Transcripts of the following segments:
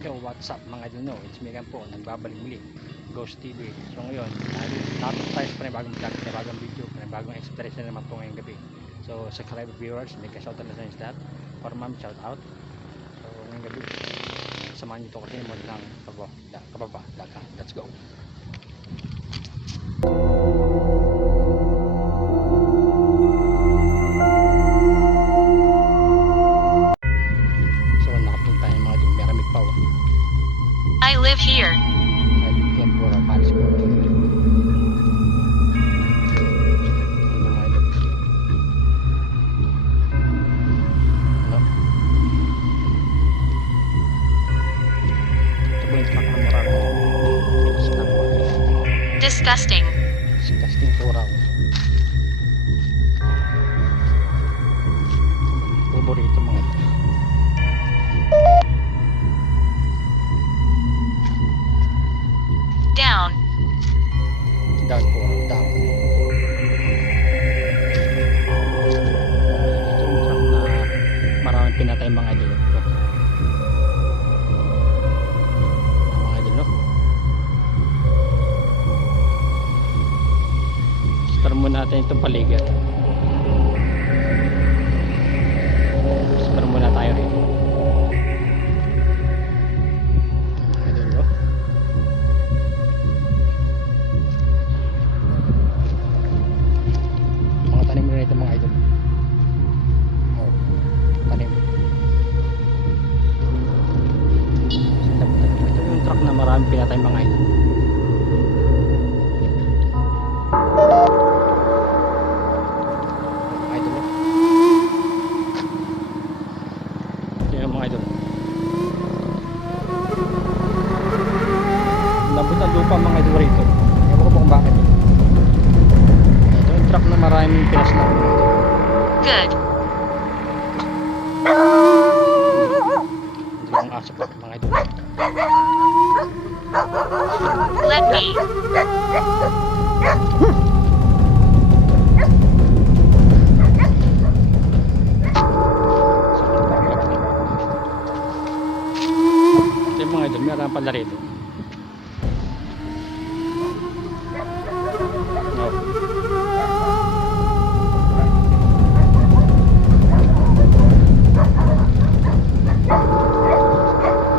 Yo, what's up mga idol, no? It's Megan po, nagbabalik muli, Ghost TV. So ngayon, natin tayo sa panibagong vlog, panibagong video, panibagong experience na naman po ngayong gabi. So subscribe viewers, may ka-shoutout na sa inyo lahat. For ma'am, shoutout. So ngayong gabi, samahan nyo ito kasi mo ng kababa, daga. Let's go! I live here. I live here for a Paris ko. Ito po yung truck ng marami. Disgusting. Disgusting turaw. Paborito mga ito. Down. Down po, down. Ito yung truck na maraming pinatay mga idol. Ito. Mga idol, no? Start muna natin itong paligid. Start muna tayo rin. Ito mga idol. Oh, tanim. Ito yung truck na maraming pinatay mga idol. Idol. Ito yung mga idol. Labot ang lupa mga idol rito. Ewan ko po kung bakit. Ito yung truck na maraming pinasla. Good. Hindi lang aso po mga idol. Let me. Ito yung mga idol, meron pala rito. Oh.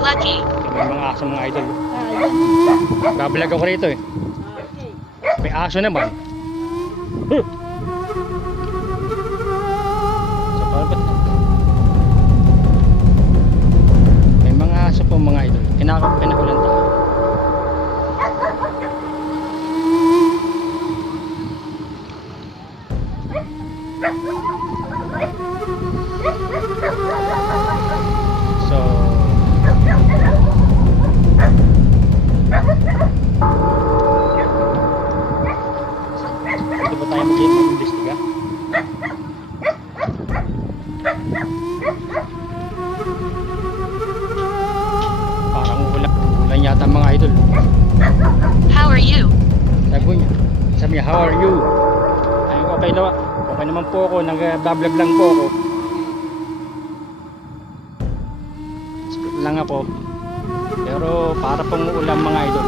Lucky. May mga aso mga idol. Babalag ako rito eh. May aso naman. So, may mga aso po mga idol. Pinakulan tayo. So ito ba tayo mag-imbestiga? Parang ulan yata mga idol. How are you? Sabi niya, how are you? Ayun, okay naman po ako, nag-vlog lang po ako. Speak lang ako. Pero para pong ulan mga idol.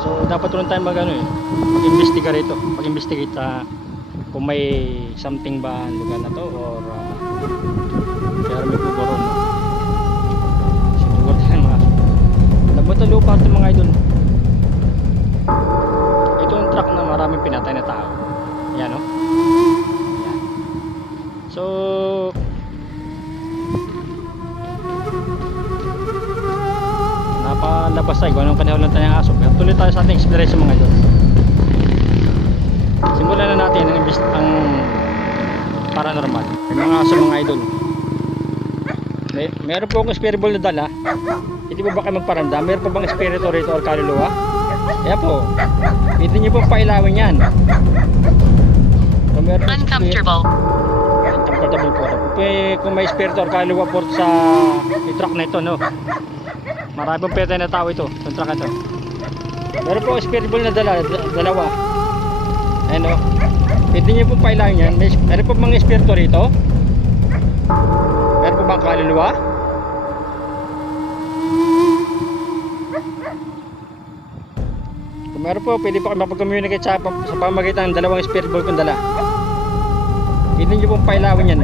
So dapat rin tayo mag-imbestiga rito. Mag-investigate kung may something ba ang lugar na to or kaya may kuboron. Sinugod tayo mga nagmata lupa ito mga idol. Ito yung truck na maraming pinatay na tao. Yan o. Yan. So napalabas tayo kung anong kanihulan tayo ng aso. Pero tuloy tayo sa ating exploration mga idol. Simulan na natin ang paranormal. May mga aso mga idol. Meron po akong spiritual na dala. Hindi po ba kayo magparanda? Meron po bang spirito rito or kaluluwa? Kaya po, pwede nyo po pailawin yan. So, Uncomfortable. Uncomfortable po. Kung may spirito or kaluluwa po sa truck na ito, no? Marami pong pwede na tao ito, sa truck na ito. Meron po spiritual na dalawa. Ayan o. Pwede nyo pong pailangin yan. Meron po mga espiritu rito? Meron po bang kaluluwa? Kung meron po, pwede po kayo mapag-communicate sa pamagitan ng dalawang spirit ball kung dala. Pwede nyo pong pailawin yan.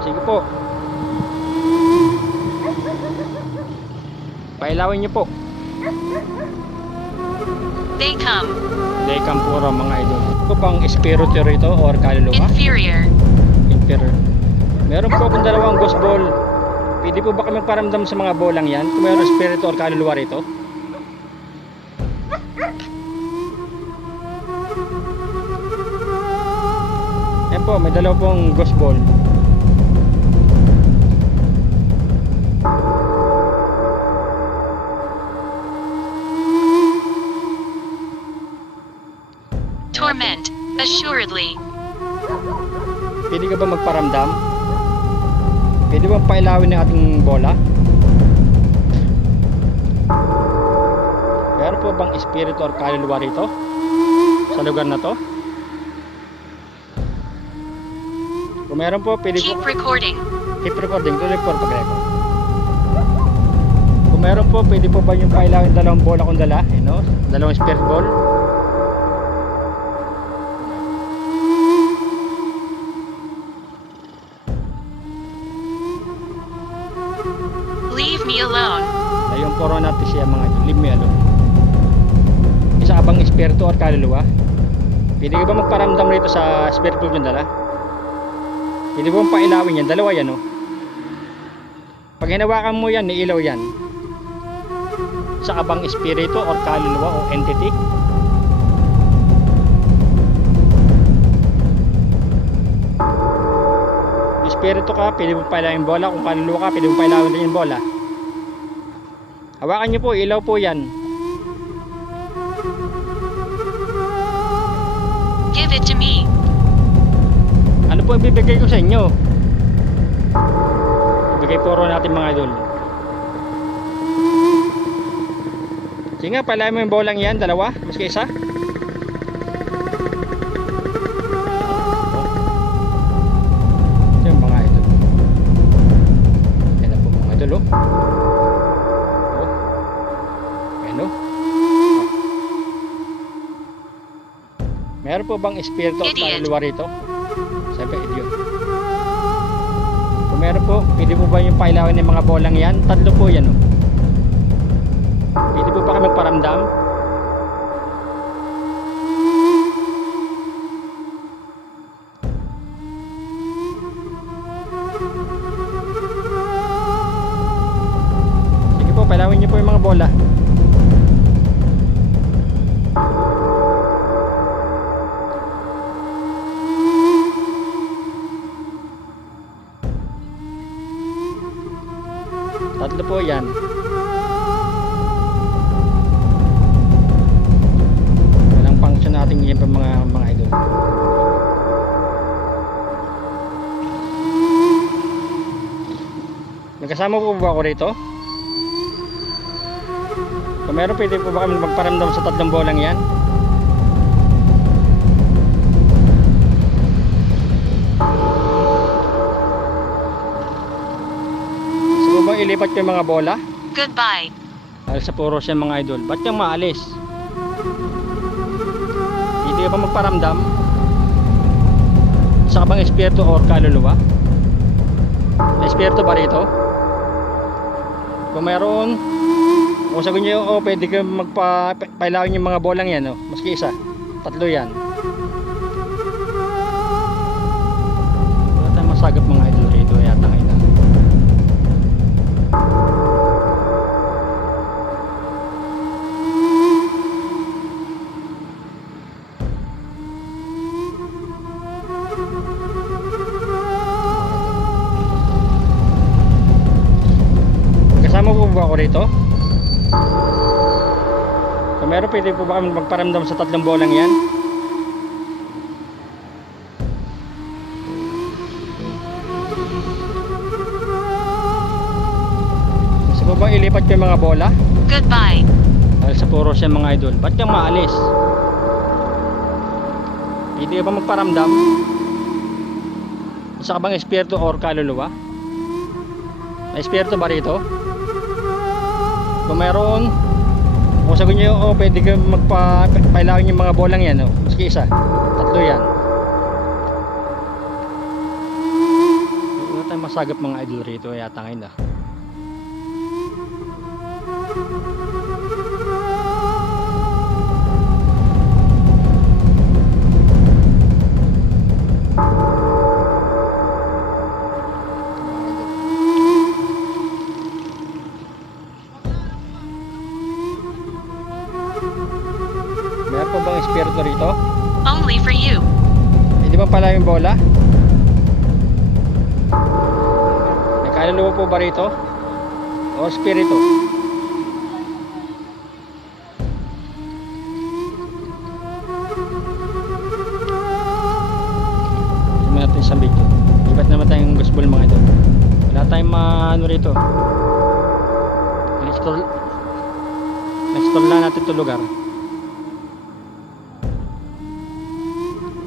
Sige po. Pailawin nyo po. They come. They come po raw mga idol. Ito bang espiritu rito or kaluluwa? Inferior. Inferior. Meron po akong dalawang ghost ball. Pwede po ba kami magparamdam sa mga bolang yan? Kung meron espiritu or kaluluwa rito? Yan po, may dalawa pong ghost ball. Torment. Assuredly. Pwede ka ba magparamdam? Pwede ba pailawin ng ating bola? Meron po bang espiritu or kaluluwa rito? Sa lugar na to? Kung meron po, pwede Keep po recording. keep recording, tuloy po pag-record. Kung meron po, pwede po ba yung pailawin dalawang bola kung dala? You know? Dalawang spirit ball? Leave me alone. Ayun po ron natin siya mga idol. Leave me alone. Isa ka bang espiritu or kaluluwa? Pwede ka ba magparamdam rito sa spirit ball yung dala? Pwede ba mong pailawin yan? Dalawa yan, oh. Pag hinawakan mo yan, niilaw yan. Isa ka bang espiritu or kaluluwa o entity? Espiritu ka, pwede mo pailawin yung bola. Kung kaluluwa ka, pwede mo pailawin din yung bola. Hawakan nyo po, ilaw po yan. Give it to me. Ano po ibibigay ko sa inyo? Ibigay po ron natin mga idol. Sige nga, palayan mo yung bolang yan, dalawa, maski isa. Ito yung mga idol. Yan na po mga idol, oh. Oh. Yan, oh. Meron po bang espiritu o Idiot. kaluluwa rito? Sabi, idiot. Kung meron po, pwede po ba yung pailawin ng mga bolang yan? Tatlo po yan, oh. Pwede po ba kayo magparamdam? Sige po, pailawin niyo po yung mga bola. Tatlo po yan. Walang function natin yan pa mga idol. Nagkasama po ba ako rito? Kung meron, pwede po ba kami magparamdam sa tatlong bolang yan? Gusto bang ilipat ko yung mga bola? Goodbye. Dahil sa puro siya mga idol. Ba't yung maalis? Hindi ka ba magparamdam? Sa bang espiritu or kaluluwa? May espiritu ba rito? Kung meron, kung sabihin nyo, oh, pwede ka magpailawin yung mga bolang yan, oh. Maski isa. Tatlo yan. Wala tayong masagap mga idol rito. Yata ngayon na. Kasama po ba ako rito? Kung meron, pwede po ba kami magparamdam sa tatlong bolang yan? Gusto po ba ilipat ko yung mga bola? Goodbye. Dahil sa puro siya mga idol. Ba't kang maalis? Hindi ka ba magparamdam? Isa ka bang espiritu or kaluluwa? May espiritu ba rito? Kung mayroon, kung sagot nyo, oh, pwede ka magpailawin yung mga bolang yan, oh. Maski isa, tatlo yan. Wala tayong masagap mga idol rito yata ngayon ah. Meron pa bang espiritu rito? Only for you. Hindi ba pala yung bola? May kaluluwa po ba rito? O espiritu? Tignan natin sa video. Iba't naman tayong gospel mga ito. Wala tayong ano rito. Next lang natin ito lugar.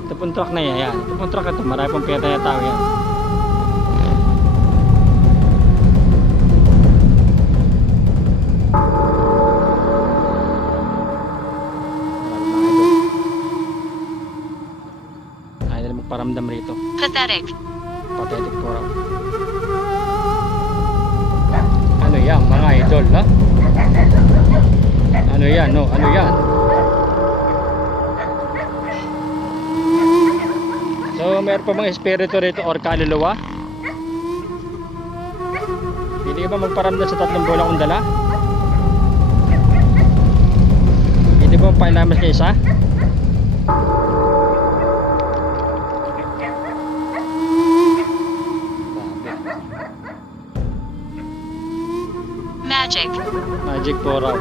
Ito pong truck na yan. Ito pong truck ito. Marami pong pera na tao yan. Ayaw nila magparamdam rito. Pathetic. Pathetic po raw. Ano yan mga idol ha? Ano yan no? Ano yan? So meron pa bang espiritu rito or kaluluwa? Hindi ka ba magparamdam sa tatlong bola kong dala? Hindi ba pailamas ka isa? Magic. Magic po raw.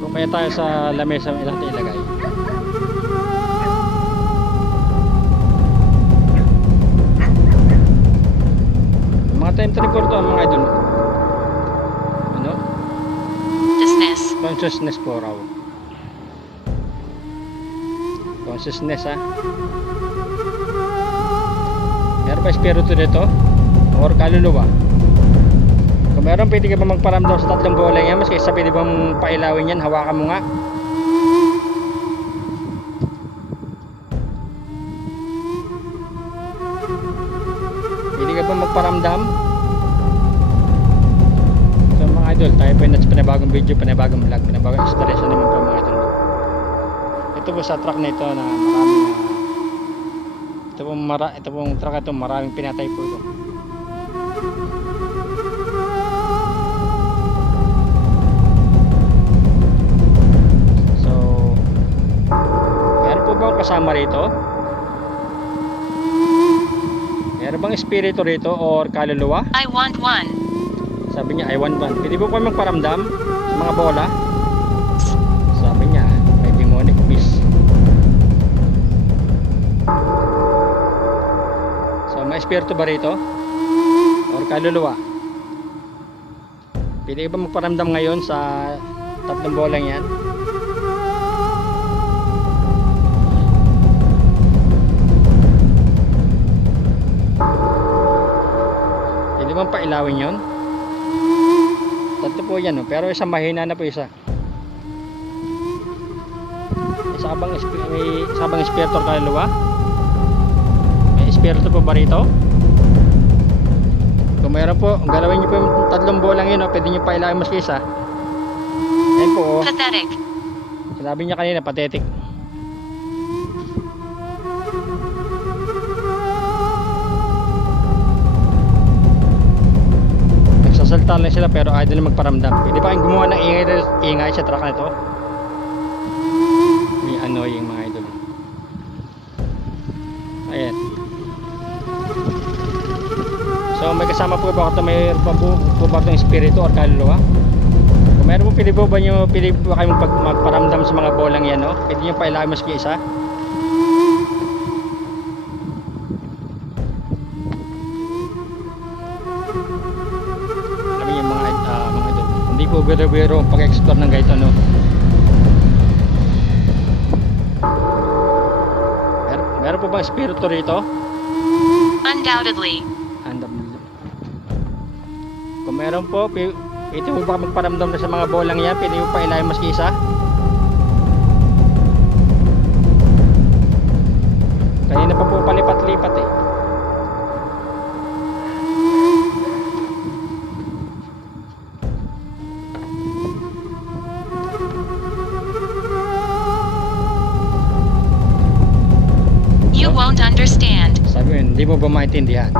Kung kaya tayo sa lamesa may natin ilagay. Mga time tripper to mga idol. Ano? Disness. Consciousness po raw. Consciousness ha. Meron ba espiritu dito? Or kaluluwa? Kung meron, pwede ka ba magparamdam sa tatlong bola yan? Maski isa, pwede bang pailawin yan? Hawakan mo nga. Pwede ka ba magparamdam? So mga idol, tayo po yung panibagong video, panibagong vlog, panibagong installation naman po mga idol. Ito po sa truck na ito na maraming ito pong truck ito, maraming pinatay po ito. So meron po bang kasama rito? Meron bang espiritu rito or kaluluwa? I want one. Sabi niya, I want one. Pwede po kayo magparamdam sa mga bola? Sabi niya, may demonic miss. So, may espiritu ba rito? Or kaluluwa? Pwede ka ba magparamdam ngayon sa tatlong bolang yan? Pwede bang pailawin yun? Tatlo po yan, no? Pero isang mahina na po isa. May isa bang espiritu or kaluluwa? May espiritu po ba rito? Kung mayroon po, galawin niyo po yung tatlong bolang yun, no? Pwede niyo pa ilawin mas isa. Yan po, oh. Pathetic. Sinabi niya kanina, pathetic. Nagsasalta lang sila pero ayaw nila magparamdam. Pwede ba kayong gumawa ng ingay sa truck na ito? May annoying mga idol. Ayan. So may kasama po ba ito? May po ba itong espiritu or kaluluwa? Kung meron po, pili po ba nyo, pili po kayo magparamdam magparamdam sa mga bolang yan, no? Pwede nyo pailawin maski isa. Alam niyo mga idol, hindi po biro-biro ang pag-explore ng ganito, no? Meron po bang espiritu rito? Undoubtedly. Kung meron po, pwede mo ba magparamdam na sa mga bolang yan? Pwede mo pa ilalim maski isa? Kanina pa po palipat-lipat eh. You won't understand. Sabi mo, hindi mo ba maintindihan?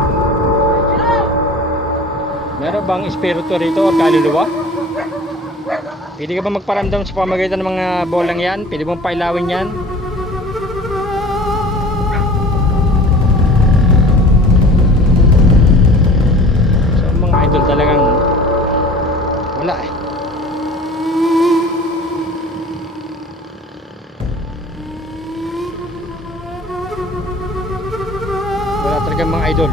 Meron bang espiritu rito o kaluluwa? Pwede ka ba magparamdam sa pamamagitan ng mga bolang yan? Pwede mong pailawin yan? So mga idol talagang wala eh. Wala talaga mga idol.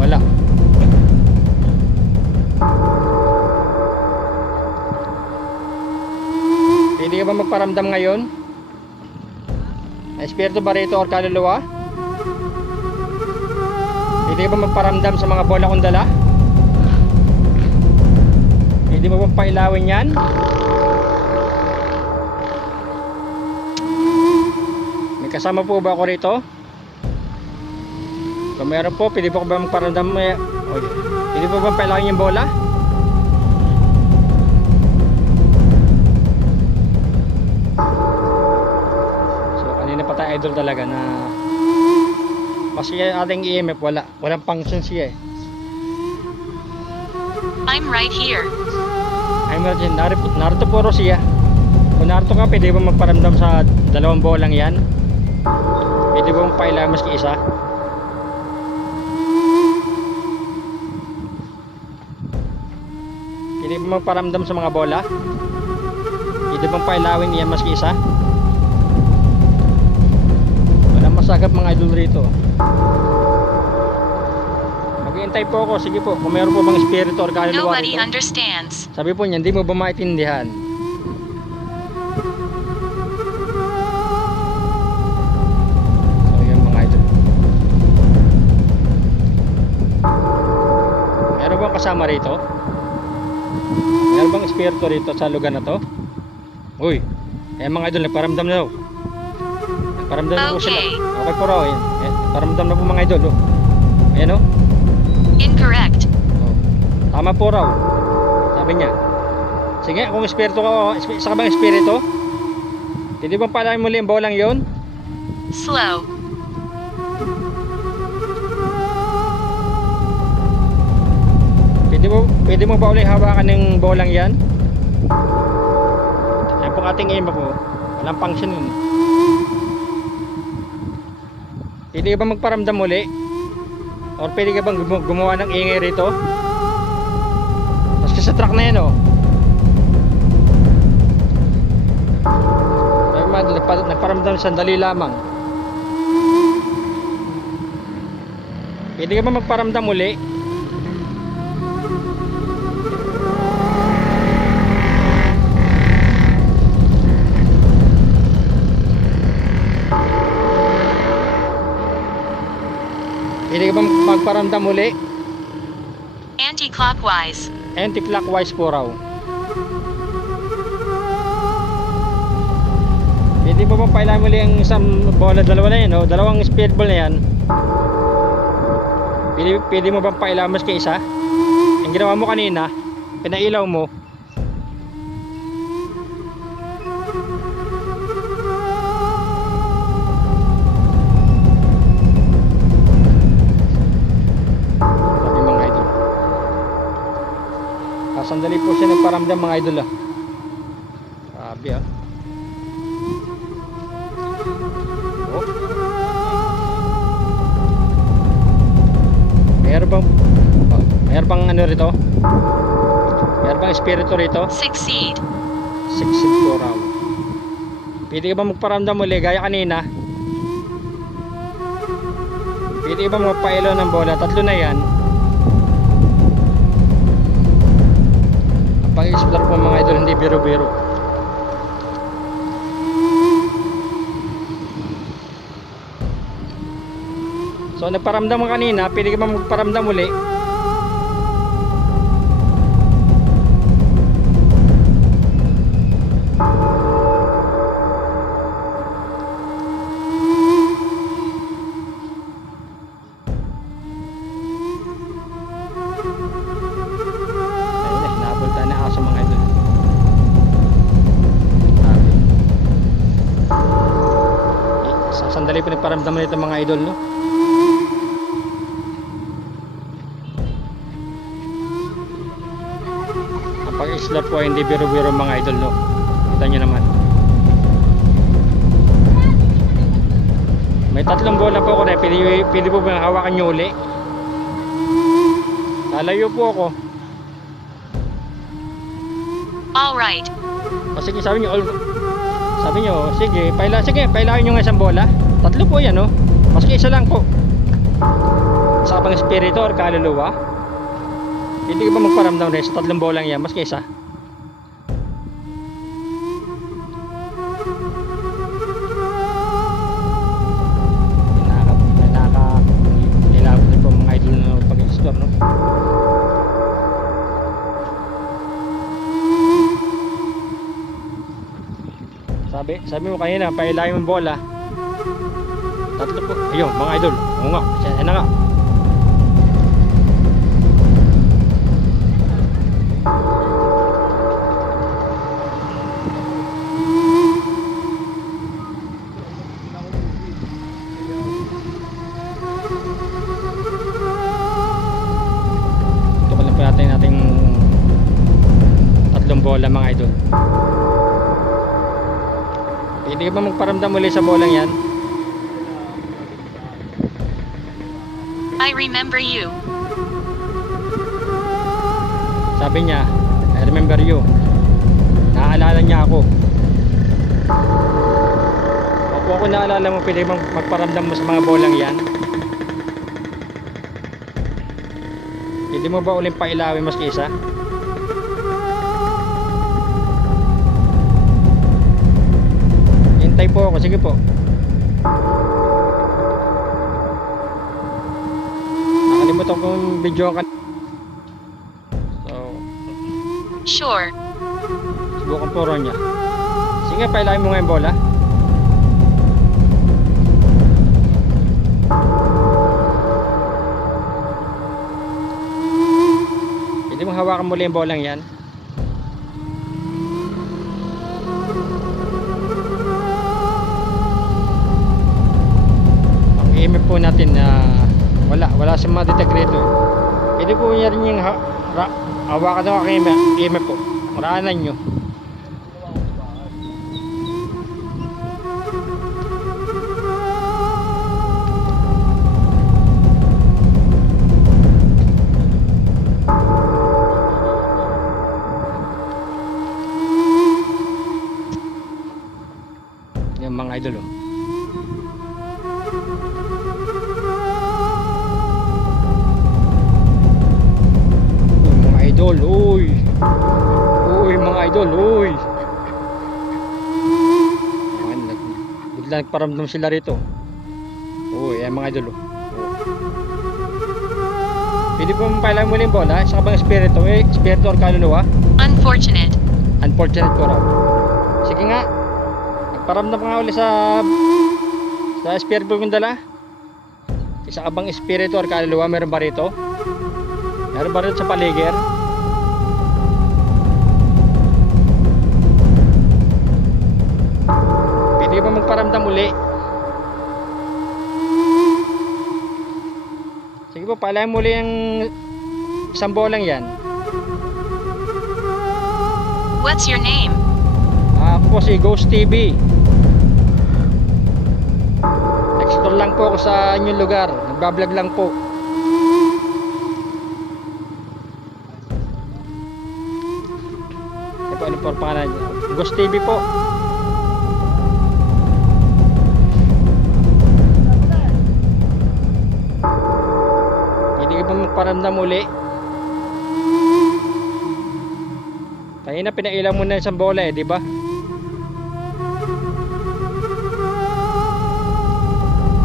Wala. Pwede ka ba magparamdam ngayon? Espiritu ba rito or kaluluwa? Pwede ka ba magparamdam sa mga bola kong dala? Pwede mo bang pailawin yan? May kasama po ba ako rito? Kung meron po, pwede po ba magparamdam? Pwede po bang pailawin yung bola? Patay idol talaga na kasi ating EMF walang function siya eh. I'm right here. I'm right here. Narito po siya. Kung narito ka, pwede ba magparamdam sa dalawang bolang yan? Pwede ba mong pailaman maski isa? Pwede ba magparamdam sa mga bola? Pwede bang pailawin yan maski isa? Masagap mga idol rito. Maghihintay po ako. Sige po, kung meron po bang espiritu or kaluluwa Nobody rito. understands. Sabi po niya, hindi mo ba maintindihan? So yan mga idol. Meron bang kasama rito? Meron bang espiritu rito sa lugar na to? Uy, yan mga idol, nagparamdam na daw. Paramdam na po sila. Okay. Okay po raw. Paramdam na po mga idol. Ayan o. Incorrect. Tama po raw. Sabi niya. Sige, kung espiritu ka, isa ka bang espiritu? Hindi bang pala muli ang bolang yon? Slow. Pwede mo ba ulit hawakan ng bolang yan? Yan pong ating aim po. Walang function yun. Pwede ka ba magparamdam muli? Or pwede ka bang gumawa ng ingay rito? Maski sa truck na yan oh. Nagparamdam sandali lamang. Pwede ka ba magparamdam muli? Pwede ka bang magparamdam muli? Anti-clockwise. Anti-clockwise po raw. Pwede pa bang pailaman muli ang isang bola, dalawa na yan, no? Dalawang speed ball na yan. Pwede mo bang pailaman maski isa? Ang ginawa mo kanina, pinailaw mo. Sandali po siya nagparamdam mga idol ah. Sabi ah. Oh. Mayroon bang ano rito? Mayroon bang espiritu rito? Succeed. Siksik po raw. Pwede ka ba magparamdam muli gaya kanina? Pwede ka ba magpailo ng bola? 3 na yan. Ang pag-explore po mga idol, hindi biro-biro. So nagparamdam mo kanina, pwede ka ba magparamdam muli? Ayun na, hinabol tayo ng aso mga idol. Grabe. Sa sandali pa nagparamdam nito mga idol, no? Ang pag-explore po ay hindi biro-biro mga idol, no? Kita nyo naman. May 3 bola po ako na. Pwede po ba hawakan nyo uli? Lalayo po ako. Alright. O sige, sabi nyo, sige, pailahin nyo nga isang bola. 3 po yan, no? Maski isa lang po. Sa pang espiritu or kaluluwa. Hindi ka ba magparamdam rin sa 3 bolang yan, maski isa? Nilabot din po mga idol na pag-explore, no? Sabi mo kanina, pailahin mo bola. 3 po. Ayun, mga idol. Oo nga, yan na nga. Ito lang po nating 3 bola mga idol. Hindi ka ba magparamdam muli sa bolang yan? I remember you. Sabi niya, I remember you. Naaalala niya ako. Kung ako naalala mo, pwede bang magparamdam mo sa mga bolang yan? Pwede mo ba uling pailawin maski isa? Hintay po ako, sige po. Nakalimutan kong video kan. So, Sure. subukan po ron niya. Sige, pailahin mo nga yung bola. Pwede mo hawakan muli yung bolang yan. Ang aim po natin na wala sa mga detect rito. Pwede po niya rin yung hawakan ng aim po. Maraanan nyo. Yung mga idol, oh. Mga idol, uy. Uy, mga idol, uy. Bigla nagparamdam sila rito. Uy, yan mga idol, oh. Pwede po mapailan muli yung bola sa kabang espiritu, espiritu or kaluluwa. Unfortunate. Unfortunate ko raw. Sige nga. Nagparamdam ka nga ulit sa espiritu kong dala. Isa ka bang espiritu or kaluluwa? Meron ba rito? Meron ba rito sa paligid? Pwede ba magparamdam uli? Sige po, palayan muli yung isang bolang yan. What's your name? Ako po si Ghost TV. Explore lang po ako sa inyong lugar. Nagbablog lang po. Ano po ang pangalan niyo? Ghost TV po. Hindi ka ba magparamdam uli? Kaya na pinailang mo na isang bola eh, di ba?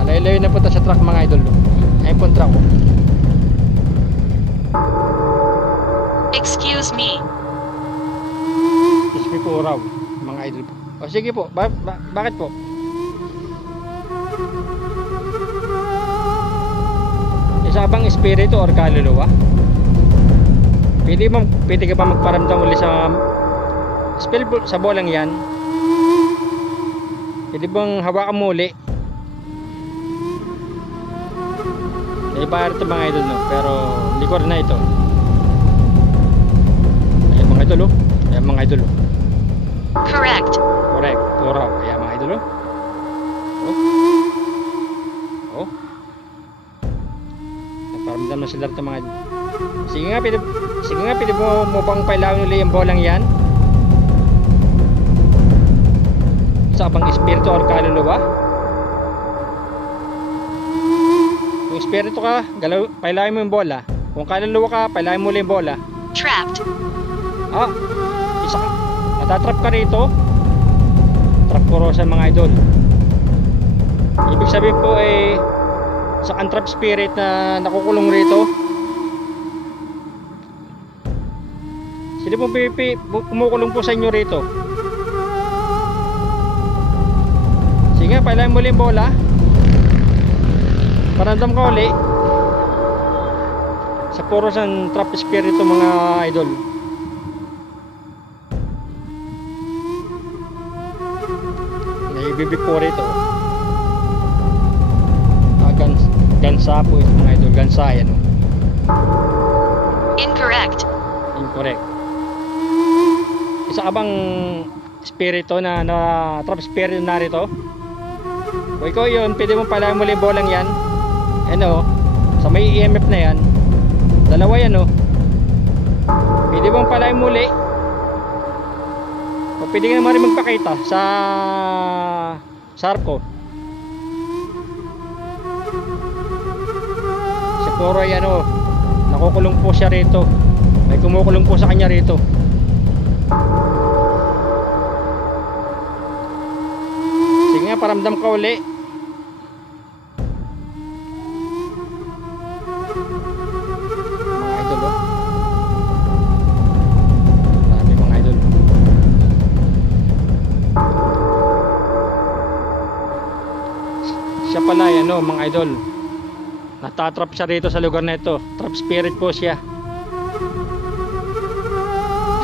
Alayo-layo na punta sa truck mga idol. Ayun po ang truck ko. Excuse me. SP po raw, mga idol po. O sige po, bakit po? Isa bang espiritu or kaluluwa? Pwede ka ba magparamdam uli sa sa bolang yan? Pwede bang hawakan mo uli? Iba ito mga idol no, pero likod na ito. Ayan mga idol oh. Ayan mga idol oh. Correct. Correct, turaw. Ayan mga idol oh. Oh. Nagparamdam na sila ito mga idol. Sige nga, pwede mo bang pailawin ulit yung bolang yan? Sa bang espiritu or kaluluwa? Kung espiritu ka, pailawin mo yung bola. Kung kaluluwa ka, pailawin mo ulit yung bola. Trapped. Isa ka. Natatrap ka rito. Trap porosa mga idol. Ibig sabihin po ay sa trap spirit na nakukulong rito. Sino pong kumukulong po sa inyo rito? Sige nga, pailahin mo ulit yung bola. Paramdam ka uli. Sa puro sa trap spirit mga idol. Naibibig po rito. Gansa po ito mga idol. Gansa yan. Incorrect. Incorrect. Isa ka bang spirito na trap spirit na rito? O ikaw yun, pwede mong pala muli bolang yan. Ano, sa may EMF na yan. Dalawa yan oh. Pwede mong pala muli. O pwede ka naman rin magpakita sa sarko. Si Puro yan oh. Nakukulong po siya rito. May kumukulong po sa kanya rito. Sige nga, paramdam ka uli. Mga idol oh. Marami mga idol. Siya pala yan oh, mga idol. Natatrap siya rito sa lugar na ito. Trap spirit po siya.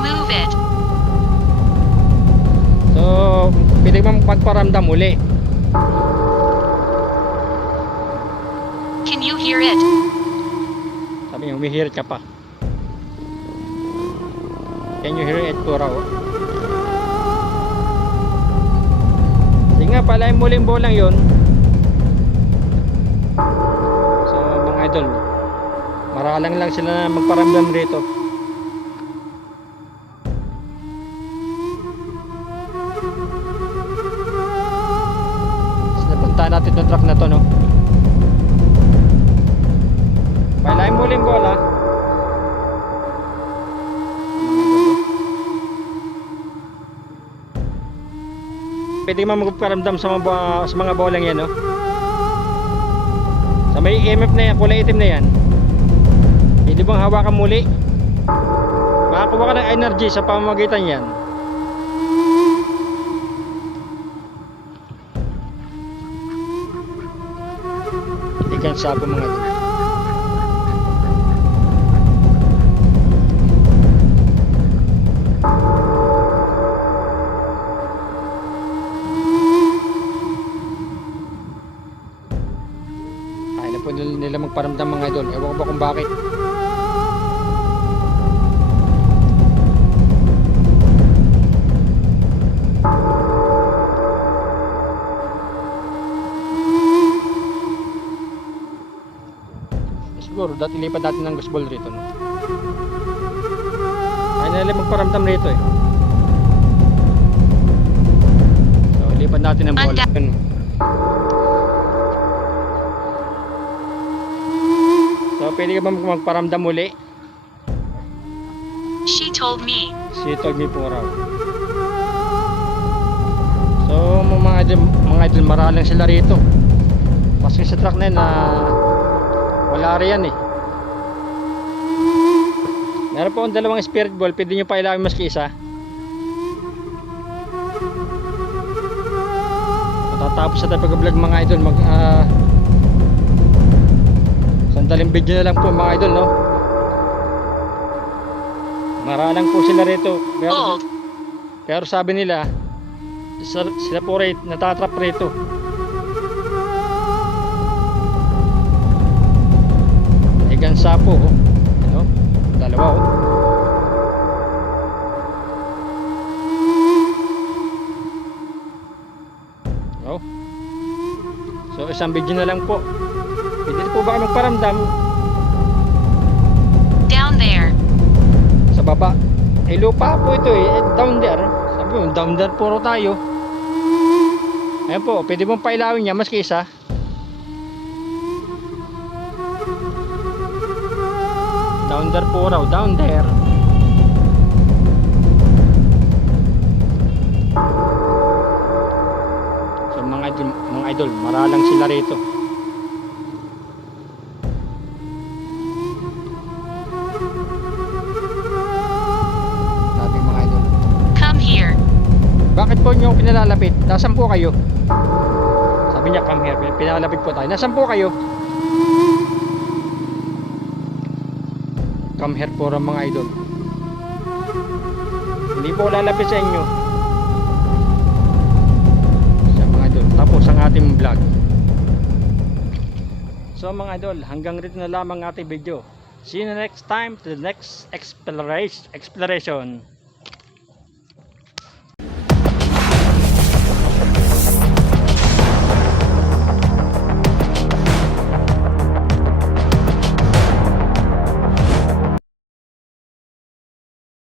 Move it. So, pwede mo magparamdam uli. Can you hear it? Sabi niya, humihirit ka pa. Can you hear it, Pura? Sige nga, palain mo limbo lang yun. So, mga idol, maralang lang sila na magparamdam rito. Punta natin yung truck na to no. Pailain mo ulit bola. Pwede mo magparamdam sa mga bolang yan no. Sa may EMF na yan, kulay itim na yan. Pwede bang hawakan muli? Makakuha ka ng energy sa pamamagitan yan. Sa po mga idol. Ay na po nila magparamdam mga idol. Ewan ko ba kung bakit. Siguro dati lipat natin ng gasbol rito no? Ay nila magparamdam rito eh. Lipat natin ang bola. Yun. So, pwede ka ba magparamdam muli? She told me. Si told me po raw. So, mga idol, maralang sila rito. Kasi sa truck na yun, wala rin yan eh. Meron po akong dalawang spirit ball, pwede nyo pa ilawin maski isa. Matatapos sa tayo pag-vlog mga idol, sandaling video na lang po mga idol, no? Maralang po sila rito. Old. Pero sabi nila, sila po rito, natatrap rito. Gansa po, oh. Ano? Dalawa, oh. Oh. So, isang video na lang po. Pwede po ba kayo magparamdam Down there. sa baba? Eh, lupa po ito eh. Down there. Sabi mo, down there puro tayo. Ayan po, pwede mong pailawin niya maski isa. Down there po raw, down there. So mga idol, maralang sila rito. Nating mga idol. Come here. Bakit po nyo pinalalapit? Nasaan po kayo? Sabi niya, come here. Pinalalapit po tayo. Nasaan po kayo? Come here po mga idol. Hindi po lalapit sa inyo. Sa mga idol, tapos ang ating vlog. So mga idol, hanggang rito na lamang ating video. See you next time to the next exploration.